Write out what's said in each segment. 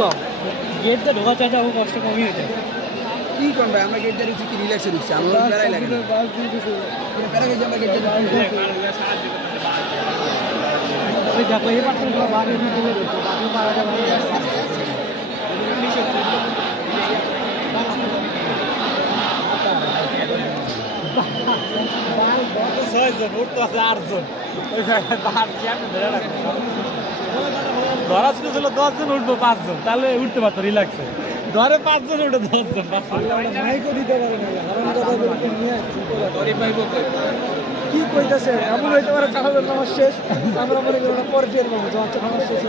কম গেটটা ঢোকা চাইতে আমার কষ্ট কমই হয়েছে কি কোন ভাই আমরা গেট দিয়ে কি রিল্যাক্সে ঢুকছি আমরা বেড়াই লাগে না বেড়া গেছি আমরা গেট দিয়ে দেখো এই পাশে বাড়ি বাকি পাড়া যাবে ছয়জন উঠতে আছে 8জন ধরা ছিল 10জন উঠবো 5জন তাহলে উঠতে পারতো রিল্যাক্সে ধরে 5জন উঠে 10জন কি কইতাছে এমন হইতে পারে চালাবেন আমার শেষ আমরা মনে করি না পরে টের পাবো যখন আমার শেষ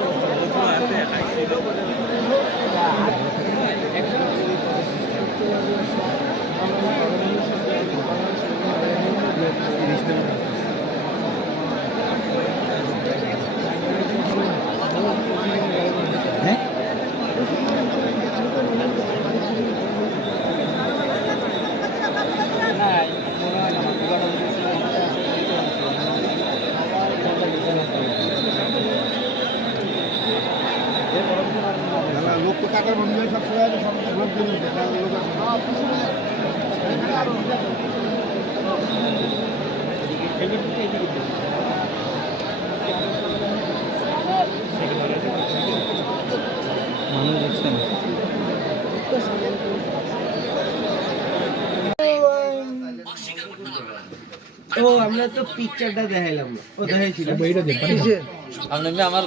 লোক তো কাটার বন্ধু সব লোক মানুষ দেখছেন ও আমরা তো পিকচারটা দেখাইলাম ও দেখাইছিল আমার